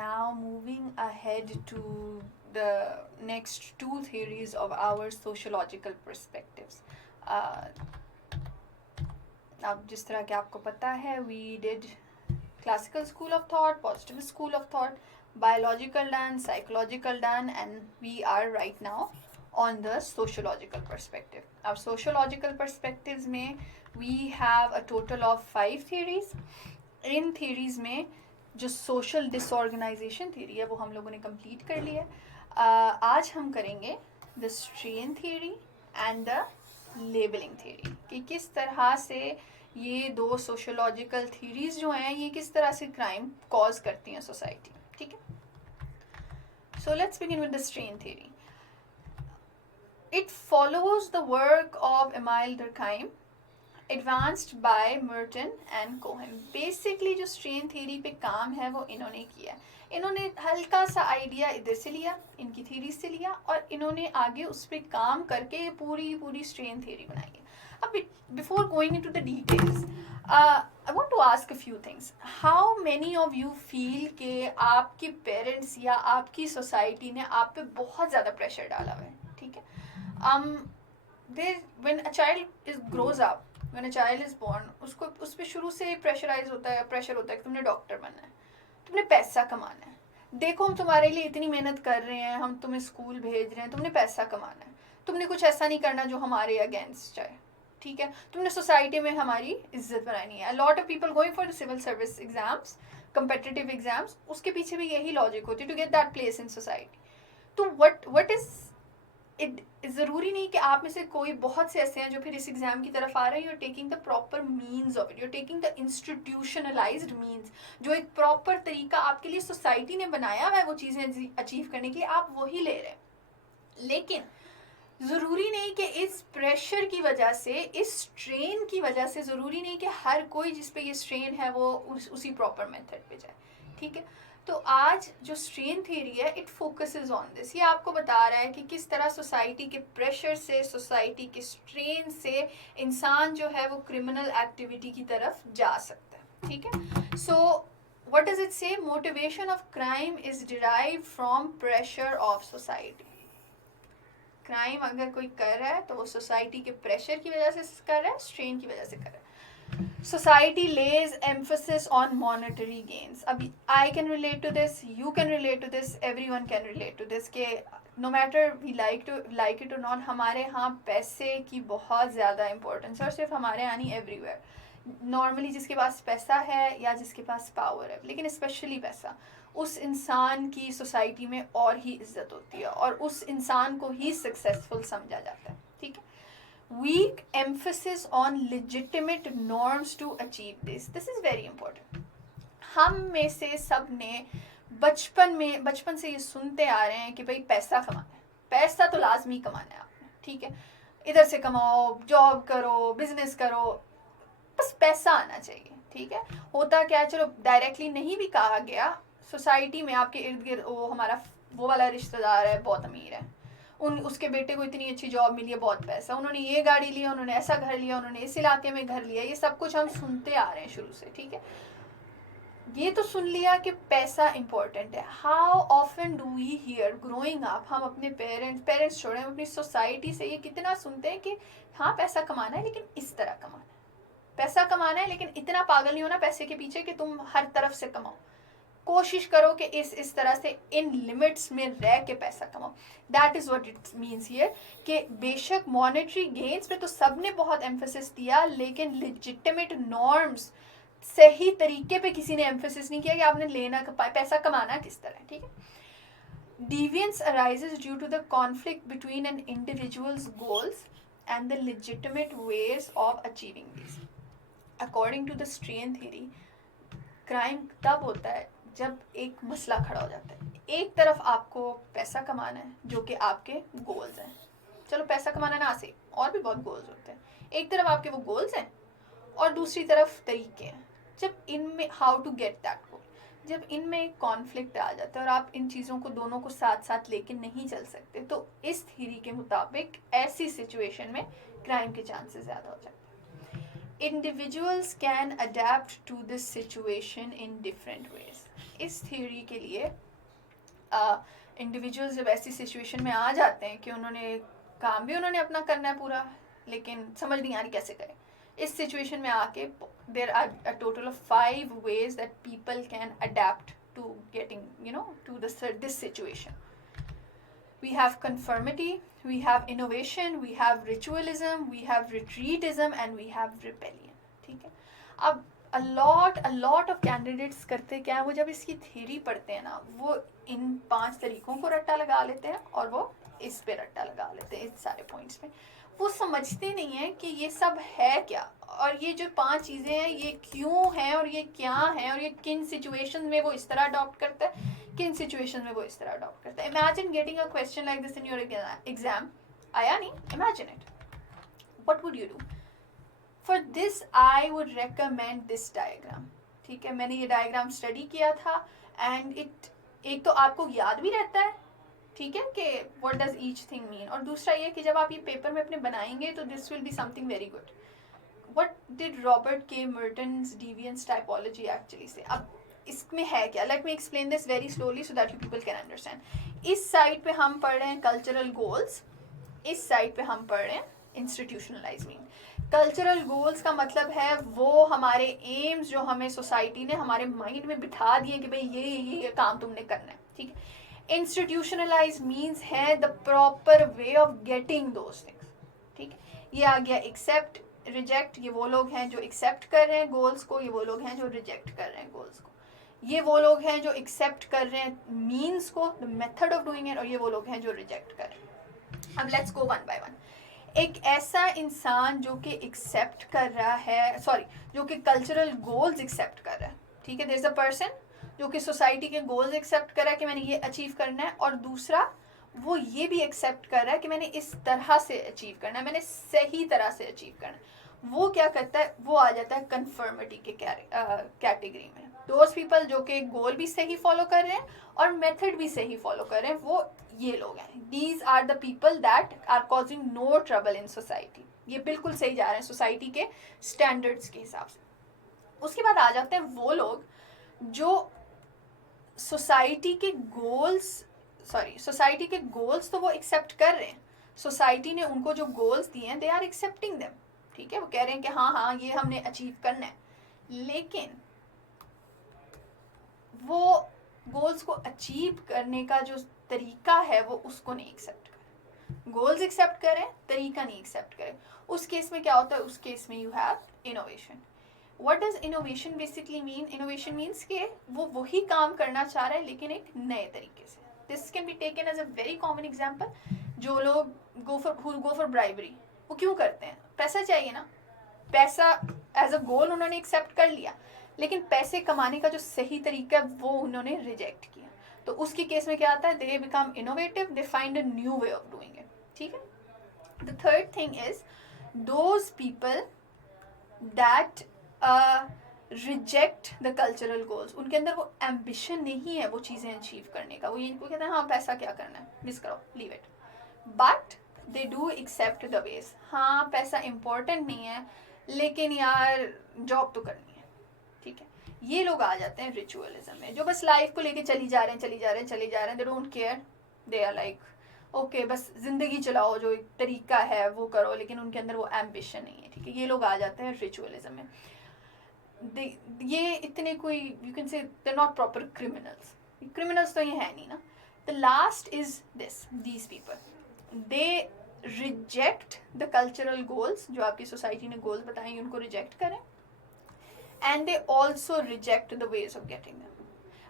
now moving ahead to the next two theories of our sociological perspectives. Uh, अब जिस तरह कि आपको पता है, we did classical school of thought, positive school of thought, biological done, psychological done, and we are right now on the sociological perspective. Our sociological perspectives में we have a total of 5 theories. In theories में जो social disorganization theory है वो हम लोगों ने complete कर लिया है. आज हम करेंगे the strain theory and the labeling theory कि किस तरह से ये दो सोशोलॉजिकल थीरीज जो हैं ये किस तरह से क्राइम कॉज करती हैं सोसाइटी. ठीक है, so let's begin with the strain theory. It follows the work of Emile Durkheim advanced by Merton and Cohen. Basically जो स्ट्रेन थ्योरी पे काम है वो इन्होंने किया. इन्होंने हल्का सा आइडिया इधर से लिया, इनकी थ्योरी से लिया, और इन्होंने आगे उस पर काम करके पूरी स्ट्रेन थ्योरी बनाई है. अब before going into the details, I want to ask a few things. How many of you feel कि आपके पेरेंट्स या आपकी सोसाइटी ने आप पे बहुत ज़्यादा प्रेशर डाला हुआ है? ठीक है, when a child grows up, when a child is born, उसको उस पर शुरू से प्रेशर होता है कि तुमने डॉक्टर बनना है, तुमने पैसा कमाना है, देखो हम तुम्हारे लिए इतनी मेहनत कर रहे हैं, हम तुम्हें स्कूल भेज रहे हैं, तुमने पैसा कमाना है, तुमने कुछ ऐसा नहीं करना जो हमारे अगेंस्ट जाए. ठीक है, तुमने सोसाइटी में हमारी इज्जत बनानी है. Lot of people going for the civil service exams, competitive exams, उसके पीछे भी यही लॉजिक होती है, to get that place in society. तो व्हाट इज इट. ज़रूरी नहीं कि आप में से कोई, बहुत से ऐसे हैं जो फिर इस एग्जाम की तरफ आ रहे हैं. You are taking the proper means of it, you are taking the institutionalised means, जो एक प्रॉपर तरीका आपके लिए सोसाइटी ने बनाया हुआ है वो चीज़ें अचीव करने के लिए, आप वही ले रहे हैं. लेकिन ज़रूरी नहीं कि इस प्रेशर की वजह से, इस स्ट्रेन की वजह से, ज़रूरी नहीं कि हर कोई जिस पे ये स्ट्रेन है वो उसी प्रॉपर मेथड पे जाए. ठीक है, तो आज जो स्ट्रेन थ्योरी है इट फोकसेस ऑन दिस. ये आपको बता रहा है कि किस तरह सोसाइटी के प्रेशर से, सोसाइटी के स्ट्रेन से इंसान जो है वो क्रिमिनल एक्टिविटी की तरफ जा सकता है. ठीक है, सो व्हाट डज इट से? Motivation of crime is derived from pressure of society. Crime अगर कोई कर रहा है तो वो सोसाइटी के प्रेशर की वजह से कर रहा है, स्ट्रेन की वजह से कर रहा है. Society lays emphasis on monetary gains. अभी I can relate to this, you can relate to this, everyone can relate to this कि no matter we like it और नॉट, हमारे यहाँ पैसे की बहुत ज़्यादा इंपॉर्टेंस है. और सिर्फ हमारे यहाँ नहीं, एवरीवेयर. नॉर्मली जिसके पास पैसा है या जिसके पास पावर है, लेकिन स्पेशली पैसा, उस इंसान की सोसाइटी में और ही इज्जत होती है और उस इंसान को ही सक्सेसफुल समझा जाता है. ठीक है, weak emphasis on legitimate norms to achieve this is very important. हम में से सब ने बचपन से ये सुनते आ रहे हैं कि भाई पैसा कमाना है, पैसा तो लाजमी कमाना है आपने. ठीक है, इधर से कमाओ, जॉब करो, बिजनेस करो, बस पैसा आना चाहिए. ठीक है, होता क्या है, चलो डायरेक्टली नहीं भी कहा गया, सोसाइटी में आपके इर्द गिर्द हमारा वो वाला रिश्तेदार है, बहुत अमीर है, उसके बेटे को इतनी अच्छी जॉब मिली है, बहुत पैसा, उन्होंने ये गाड़ी लिया, उन्होंने ऐसा घर लिया, उन्होंने इस इलाके में घर लिया. ये सब कुछ हम सुनते आ रहे हैं शुरू से. ठीक है, ये तो सुन लिया कि पैसा इंपॉर्टेंट है. How often do we hear growing up, हम अपने पेरेंट्स छोड़े, हम अपनी सोसाइटी से ये कितना सुनते हैं कि हाँ पैसा कमाना है लेकिन इस तरह कमाना है, पैसा कमाना है लेकिन इतना पागल नहीं होना पैसे के पीछे कि तुम हर तरफ से कमाओ, कोशिश करो कि इस तरह से इन लिमिट्स में रह के पैसा कमाओ. That is what it means here कि बेशक मॉनेटरी गेन्स पे तो सबने बहुत एम्फोसिस दिया, लेकिन लेजिटिमेट नॉर्म्स, सही तरीके पे किसी ने एम्फोसिस नहीं किया कि आपने लेना पैसा कमाना किस तरह. ठीक है, deviance arises due to the conflict between an individual's goals and the legitimate ways of achieving these. According to the strain theory, crime तब होता है जब एक मसला खड़ा हो जाता है. एक तरफ आपको पैसा कमाना है जो कि आपके गोल्स हैं, चलो पैसा कमाना ना से और भी बहुत गोल्स होते हैं, एक तरफ आपके वो गोल्स हैं और दूसरी तरफ तरीके हैं. जब इनमें how to get that goal, जब इनमें एक कॉन्फ्लिक्ट आ जाता है और आप इन चीज़ों को दोनों को साथ साथ लेके नहीं चल सकते, तो इस थ्योरी के मुताबिक ऐसी सिचुएशन में क्राइम के चांसेस ज़्यादा हो जाते हैं. Individuals can adapt to this situation in different ways. इस थियोरी के लिए इंडिविजुअल्स जब ऐसी सिचुएशन में आ जाते हैं कि उन्होंने काम भी उन्होंने अपना करना है पूरा, लेकिन समझ नहीं आ रही कैसे करें, इस सिचुएशन में आके there are a total of 5 ways that people can adapt to getting, to this situation. We have conformity, we have innovation, we have ritualism, we have retreatism, and we have rebellion. ठीक है, अब a lot of candidates करते क्या है, वो जब इसकी theory पढ़ते हैं ना, वो इन 5 तरीकों को रट्टा लगा लेते हैं और वो इस पे रट्टा लगा लेते हैं, इस सारे पॉइंट्स पे। वो समझते नहीं है कि ये सब है क्या, और ये जो 5 चीज़ें हैं ये क्यों हैं और ये क्या है, और ये किन सिचुएशन में वो इस तरह अडॉप्ट करता है, किन सिचुएशन में वो इस तरह अडॉप्ट करता है। Imagine getting a question like this in your exam, आया नहीं, imagine it, what would you do? For this I would recommend this diagram. ठीक है, मैंने ये डायग्राम स्टडी किया था एंड एक तो आपको याद भी रहता है, ठीक है, कि what does each thing mean, और दूसरा ये कि जब आप ये पेपर में अपने बनाएंगे तो this will be something very good. What did Robert के मर्टन्स डिविएंस टाइपोलॉजी एक्चुअली से? अब इसमें है क्या, let me explain this very slowly so that you people can understand. इस साइड पे हम पढ़ रहे हैं कल्चरल गोल्स, इस साइड पे हम पढ़ रहे हैं इंस्टीट्यूशनलाइज मीन। कल्चरल गोल्स का मतलब है वो हमारे एम्स जो हमें सोसाइटी ने हमारे माइंड में बिठा दिए कि भाई ये काम तुमने करना है, ठीक है। इंस्टीट्यूशनलाइज मीन्स है the proper way of getting those things, ठीक है। ये आ गया एक्सेप्ट, रिजेक्ट, ये वो लोग हैं जो एक्सेप्ट कर रहे हैं गोल्स को, ये वो लोग हैं जो रिजेक्ट कर रहे हैं गोल्स को। ये वो लोग हैं जो एक्सेप्ट कर रहे हैं मीन्स को, the method of doing it, और ये वो लोग हैं जो रिजेक्ट कर रहे हैं। अब let's go one by one. एक ऐसा इंसान जो कि एक्सेप्ट कर रहा है, सॉरी, जो कि कल्चरल गोल्स एक्सेप्ट कर रहा है, ठीक है, देयर इज अ पर्सन जो कि सोसाइटी के गोल्स एक्सेप्ट कर रहा है कि मैंने ये अचीव करना है, और दूसरा वो ये भी एक्सेप्ट कर रहा है कि मैंने इस तरह से अचीव करना है, मैंने सही तरह से अचीव करना है। वो क्या करता है, वो आ जाता है कन्फर्मिटी के कैटेगरी में। दोज पीपल जो कि गोल भी सही फॉलो कर रहे हैं और मेथड भी सही फॉलो कर रहे हैं, वो ये लोग हैं। These are the people that are causing no trouble in society. ये बिल्कुल सही जा रहे हैं सोसाइटी के स्टैंडर्ड्स के हिसाब से। उसके बाद आ जाते हैं वो लोग जो सोसाइटी के गोल्स तो वो एक्सेप्ट कर रहे हैं, सोसाइटी ने उनको जो गोल्स दिए हैं दे आर एक्सेप्टिंग देम, ठीक है, वो कह रहे हैं कि हाँ ये हमने अचीव करना है, लेकिन वो गोल्स को अचीव करने का जो तरीका है वो उसको नहीं एक्सेप्ट करें। गोल्स एक्सेप्ट करें, तरीका नहीं एक्सेप्ट करें। उस केस में क्या होता है, उस केस में you have innovation. What does innovation basically mean? Innovation means कि वो वही काम करना चाह रहा है लेकिन एक नए तरीके से। This can be taken as a very common example. जो लोग go for bribery, वो क्यों करते हैं? पैसा चाहिए ना, पैसा as a goal उन्होंने एक्सेप्ट कर लिया, लेकिन पैसे कमाने का जो सही तरीका है वो उन्होंने रिजेक्ट किया। तो उसके केस में क्या आता है, they become innovative, they find a new way of doing it, ठीक है। The third thing is those people that reject the cultural goals. उनके अंदर वो एम्बिशन नहीं है वो चीज़ें अचीव करने का, वो ये इनको कहते हैं हाँ पैसा क्या करना है, मिस करो, leave it, but they do accept the ways. हाँ पैसा इम्पोर्टेंट नहीं है लेकिन यार जॉब तो करनी है, ठीक है। ये लोग आ जाते हैं रिचुअलिज्म में, जो बस लाइफ को लेके चली जा रहे हैं, they don't care, they are like okay बस जिंदगी चलाओ, जो एक तरीका है वो करो, लेकिन उनके अंदर वो एम्बिशन नहीं है, ठीक है। ये लोग आ जाते हैं रिचुअलिज्म में। ये इतने कोई you can say they not proper criminals तो ये है नहीं ना। The last is these people they reject the cultural goals, जो आपकी सोसाइटी ने गोल्स बताएंगे उनको रिजेक्ट करें, and they also reject the ways of getting them.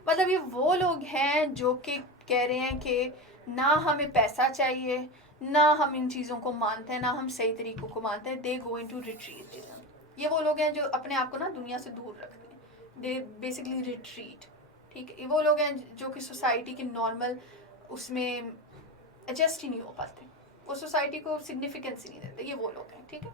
मतलब ये वो लोग हैं जो कि कह रहे हैं कि ना हमें पैसा चाहिए, ना हम इन चीज़ों को मानते हैं, ना हम सही तरीकों को मानते हैं। दे गो इन टू रिट्रीटिज्म। ये वो लोग हैं जो अपने आप को ना दुनिया से दूर रखते हैं, दे बेसिकली रिट्रीट, ठीक है। ये वो लोग हैं जो कि सोसाइटी के नॉर्मल उसमें एडजस्ट ही नहीं हो पाते, वो सोसाइटी को सिग्निफिकेंस ही नहीं देते, ये वो लोग हैं, ठीक है।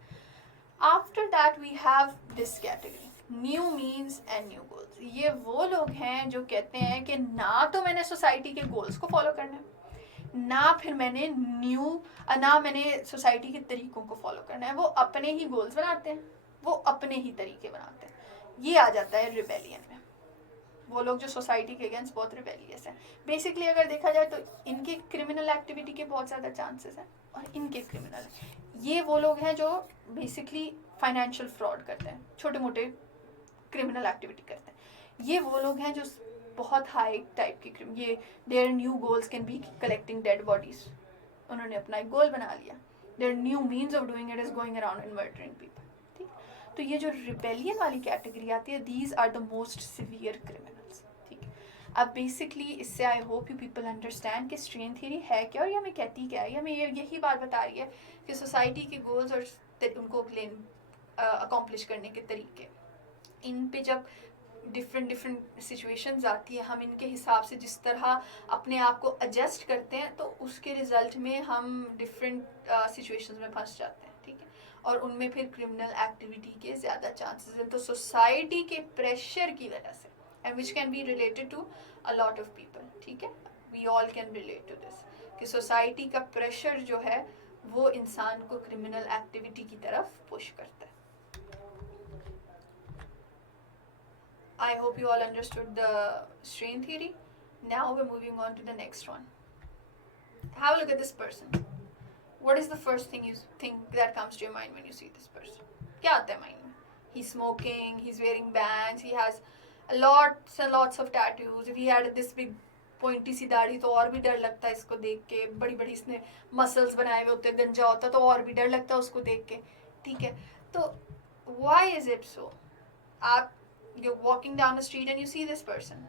After that we have this category, new means and new goals. ये वो लोग हैं जो कहते हैं कि ना तो मैंने सोसाइटी के गोल्स को फॉलो करना है, ना फिर मैंने ना मैंने सोसाइटी के तरीकों को फॉलो करना है। वो अपने ही गोल्स बनाते हैं, वो अपने ही तरीके बनाते हैं। ये आ जाता है रिबेलियन में। वो लोग जो सोसाइटी के अगेंस्ट बहुत रिबेलियस हैं। बेसिकली अगर देखा जाए तो इनके क्रिमिनल एक्टिविटी के बहुत ज़्यादा चांसेस हैं, और इनके क्रिमिनल, ये वो लोग हैं जो बेसिकली फाइनेंशियल फ्रॉड करते हैं, छोटे मोटे क्रिमिनल एक्टिविटी करते हैं। ये वो लोग हैं जो बहुत हाई टाइप के ये their new goals can be collecting dead bodies, उन्होंने अपना एक गोल बना लिया। Their new means of doing it is going around and murdering people. ठीक, तो ये जो रिबेलियन वाली कैटेगरी आती है, these are the most severe criminals. ठीक है, अब बेसिकली इससे I hope you people understand कि स्ट्रेन थ्योरी है क्या और ये हमें कहती क्या है। ये हमें यही बात बता रही है कि सोसाइटी के गोल्स और उनको अकॉम्प्लिश करने के तरीके, इन पे जब डिफरेंट सिचुएशंस आती है, हम इनके हिसाब से जिस तरह अपने आप को एडजस्ट करते हैं, तो उसके रिजल्ट में हम डिफरेंट सिचुएशंस में फंस जाते हैं। ठीक है, और उनमें फिर क्रिमिनल एक्टिविटी के ज़्यादा चांसेस हैं। तो सोसाइटी के प्रेशर की वजह से, and which can be related to a lot of people. ठीक है, we all can relate to this, कि सोसाइटी का प्रेशर जो है वो इंसान को क्रिमिनल एक्टिविटी की तरफ पुश करता है। I hope you all understood the strain theory. Now we're moving on to the next one. Have a look at this person. What is the first thing you think that comes to your mind when you see this person? क्या आता है mind में? He's smoking, he's wearing bands, he has lots and lots of tattoos. If he had this big pointy सी दाढ़ी तो और भी डर लगता है इसको देख के। बड़ी बड़ी इसने मसल्स बनाए हुए होते, गंजा होता तो और भी डर लगता है उसको देख के। ठीक है, तो why is it so? आप you're walking down the street and you see this person,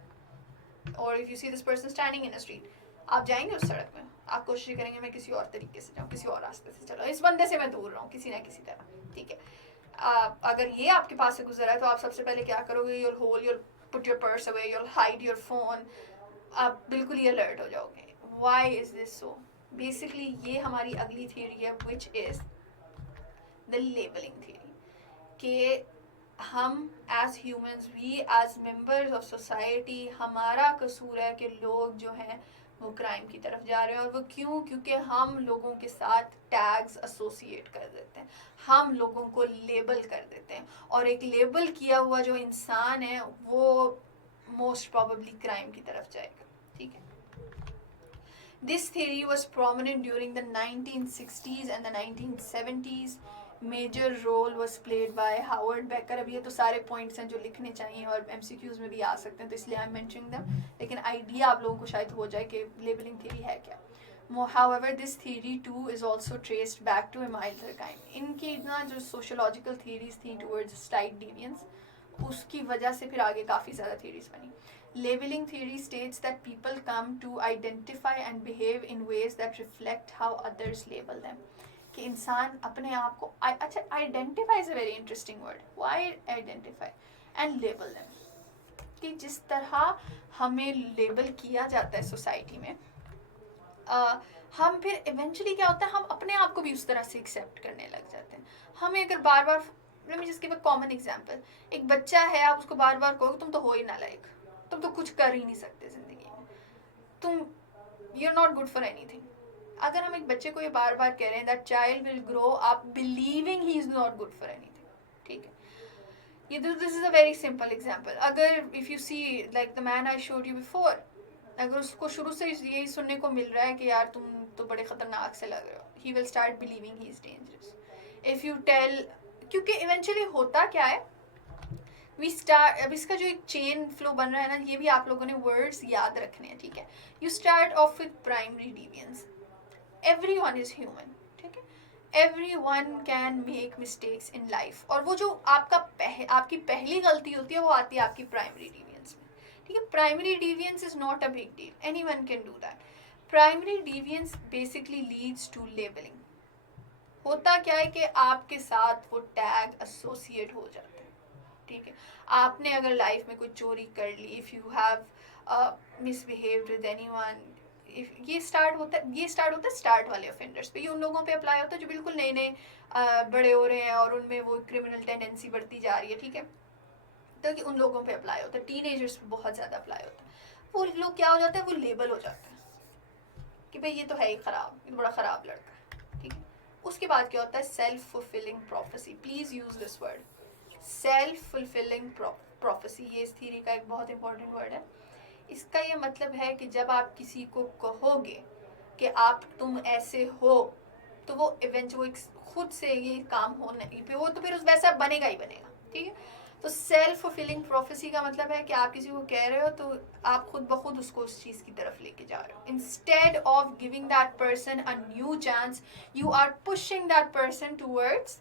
or if you see this person standing in a street, आप जाएंगे उस सड़क में, आप कोशिश करेंगे मैं किसी और तरीके से जाऊँ, किसी और रास्ते से चलो, इस बंदे से मैं दूर रहूँ किसी ना किसी तरह। ठीक है, अगर ये आपके पास से गुजरा है तो आप सबसे पहले क्या करोगे? you'll put your purse away, you'll hide your phone, आप बिल्कुल ही अलर्ट हो जाओगे। why is this so? basically ये हमारी अगली थियरी है, which is the labeling theory, कि हम as humans, we as members of society, हमारा कसूर है कि लोग जो हैं वो क्राइम की तरफ जा रहे हैं। और वो क्यों? क्योंकि हम लोगों के साथ टैग्स एसोसिएट कर देते हैं, हम लोगों को लेबल कर देते हैं, और एक लेबल किया हुआ जो इंसान है वो मोस्ट प्रोबेबली क्राइम की तरफ जाएगा। ठीक है, this theory was prominent during the 1960s and the 1970s. Major role was played by Howard Becker. अब ये तो सारे पॉइंट्स हैं जो लिखने चाहिए और MCQs में भी आ सकते हैं, तो इसलिए आई एम मेंशनिंग देम, लेकिन आइडिया आप लोगों को शायद हो जाए कि लेबलिंग थ्योरी है क्या। However, this theory too is also traced back to Emile Durkheim. इनकी इतना जो सोशोलॉजिकल theories थी towards slight deviance, उसकी वजह से फिर आगे काफ़ी ज़्यादा theories बनी। Labeling theory states that people come to identify and behave in ways that reflect how others label them. कि इंसान अपने आप को, अच्छा, identify is a very interesting word. Why identify and label them, कि जिस तरह हमें लेबल किया जाता है सोसाइटी में, हम फिर इवेंचुअली क्या होता है, हम अपने आप को भी उस तरह से एक्सेप्ट करने लग जाते हैं। हमें अगर बार बार, let me just give a common example, एक बच्चा है, आप उसको बार बार कहोगे तुम तो हो ही नालायक, तुम तो कुछ कर ही नहीं सकते ज़िंदगी में, तुम you are not good for anything. अगर हम एक बच्चे को ये बार बार कह रहे हैं that child will grow up believing he is not good for anything. ठीक है, ये this is a very simple example. अगर if you see like the man I showed you before, अगर उसको शुरू से यही सुनने को मिल रहा है कि यार तुम तो बड़े ख़तरनाक से लग रहे हो, he will start believing he is dangerous. If you tell, क्योंकि इवेंचुअली होता क्या है, वी स्टार्ट, अब इसका जो एक चेन फ्लो बन रहा है ना, ये भी आप लोगों ने वर्ड्स याद रखने हैं। ठीक है, you start off with primary deviance, everyone is human, ठीक है, everyone can make mistakes in life, और वो जो आपकी पहली गलती होती है वो आती है आपकी प्राइमरी डिविएंस में। ठीक है, primary deviance is not a big deal, anyone can do that. Primary deviance basically leads to labelling. होता क्या है कि आपके साथ वो टैग एसोसिएट हो जाते हैं। ठीक है, आपने अगर लाइफ में कोई चोरी कर ली, if you have misbehaved with anyone, ये स्टार्ट होता है स्टार्ट वाले ऑफेंडर्स पे। ये उन लोगों पे अप्लाई होता है जो बिल्कुल नए नए बड़े हो रहे हैं और उनमें वो क्रिमिनल टेंडेंसी बढ़ती जा रही है। ठीक है, तो कि उन लोगों पे अप्लाई होता है, टीनेजर्स पे बहुत ज़्यादा अप्लाई होता है। वो लोग क्या हो जाता है, वो लेबल हो जाता है कि भाई ये तो है ही ख़राब, ये तो बड़ा ख़राब लड़का है। ठीक है, उसके बाद क्या होता है, self fulfilling prophecy. Please use this word, self fulfilling prophecy, ये इस थ्योरी का एक बहुत इंपॉर्टेंट वर्ड है। इसका ये मतलब है कि जब आप किसी को कहोगे कि तुम ऐसे हो, तो वो वो खुद से ये काम होने वो तो फिर उस वैसा बनेगा ही बनेगा, ठीक है। तो सेल्फ फुलफिलिंग प्रोफेसी का मतलब है कि आप किसी को कह रहे हो तो आप खुद ब खुद उसको उस चीज़ की तरफ लेके जा रहे हो। Instead of giving that person a new chance, you are pushing that person towards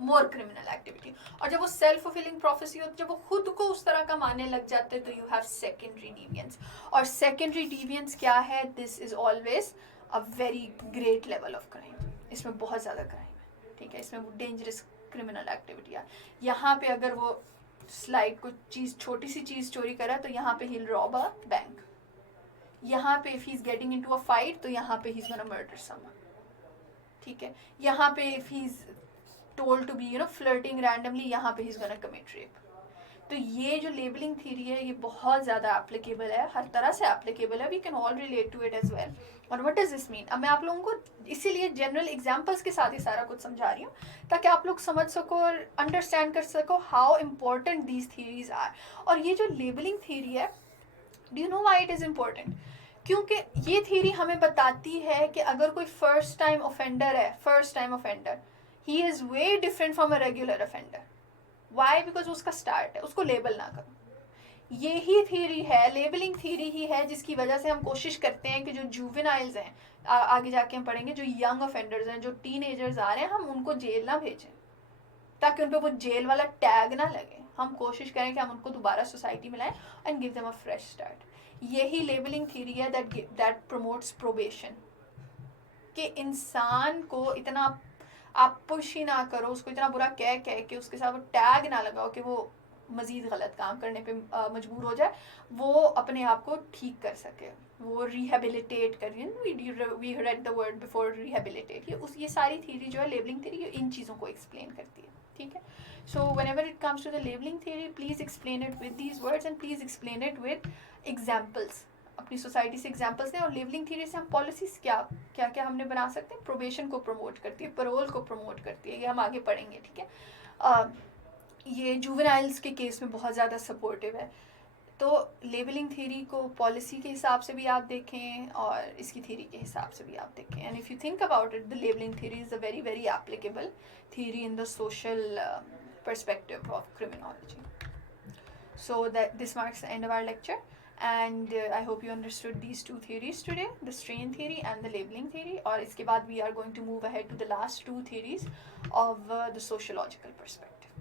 more criminal activity. और जब वो सेल्फ फुलफिलिंग प्रोफेसी होती है, जब वो खुद को उस तरह का मानने लग जाते हैं, तो यू हैव सेकेंडरी डिवियंस। और सेकेंडरी डिवियंस क्या है? This is always a very great level of crime. इसमें बहुत ज़्यादा क्राइम है, ठीक है। इसमें वो डेंजरस क्रिमिनल एक्टिविटी है। यहाँ पे अगर वो स्लाइड को चीज़, छोटी सी चीज़ चोरी करा, तो यहाँ पे he'll rob a बैंक। यहाँ पे if he's getting into a fight, तो यहाँ पे he's gonna murder someone, ठीक है। यहाँ पे if he's told to be flirting randomly, यहाँ पे he's gonna commit rape। तो ये जो लेबलिंग थ्योरी है, ये बहुत ज़्यादा एप्लीकेबल है, हर तरह से एप्लीकेबल है। We can all relate to it as well. और व्हाट डज दिस मीन? अब मैं आप लोगों को इसीलिए जनरल एग्जांपल्स के साथ ही सारा कुछ समझा रही हूँ, ताकि आप लोग समझ सको और अंडरस्टैंड कर सको how important these theories are. और ये जो लेबलिंग थ्योरी है, do you know why it is important? क्योंकि ये थ्योरी हमें बताती है कि अगर कोई फर्स्ट टाइम ऑफेंडर है, first time offender, he is way different from a regular offender. Why? Because उसका स्टार्ट है, उसको लेबल ना करो। यही थ्योरी है, लेबलिंग थ्योरी ही है, जिसकी वजह से हम कोशिश करते हैं कि जो जुवेनाइल्स हैं, आगे जाके हम पढ़ेंगे, जो यंग ऑफेंडर्स हैं, जो टीनेजर्स आ रहे हैं, हम उनको जेल ना भेजें, ताकि उन पर वो जेल वाला टैग ना लगे। हम कोशिश करें कि हम उनको दोबारा सोसाइटी में लाएं and give them a fresh start. यही लेबलिंग थ्योरी है दैट प्रमोट्स प्रोबेशन, कि इंसान को इतना आप पुश ही ना करो, उसको इतना बुरा कह के उसके साथ वो टैग ना लगाओ कि वो मज़ीद गलत काम करने पे मजबूर हो जाए, वो अपने आप को ठीक कर सके, वो रिहेबिलिटेट कर। We read the word before rehabilitate. ये सारी थ्योरी जो है, लेबलिंग थ्योरी, इन चीज़ों को एक्सप्लेन करती है, ठीक है। So whenever it comes to the labeling theory, please explain it with these words and please explain it with examples. अपनी सोसाइटी से एग्जाम्पल्स दें। और लेबलिंग थ्योरी से हम पॉलिसीज़ क्या क्या हमने बना सकते हैं? प्रोबेशन को प्रमोट करती है, पैरोल को प्रमोट करती है, ये हम आगे पढ़ेंगे, ठीक है। ये जुवेनाइल्स के केस में बहुत ज़्यादा सपोर्टिव है। तो लेबलिंग थ्योरी को पॉलिसी के हिसाब से भी आप देखें और इसकी थ्योरी के हिसाब से भी आप देखें। And if you think about it, the labeling theory is a very very applicable theory in the social perspective of criminology. So that this marks the end of our lecture, and I hope you understood these two theories today, the strain theory and the labeling theory. और इसके बाद we are going to move ahead to the last two theories of the sociological perspective.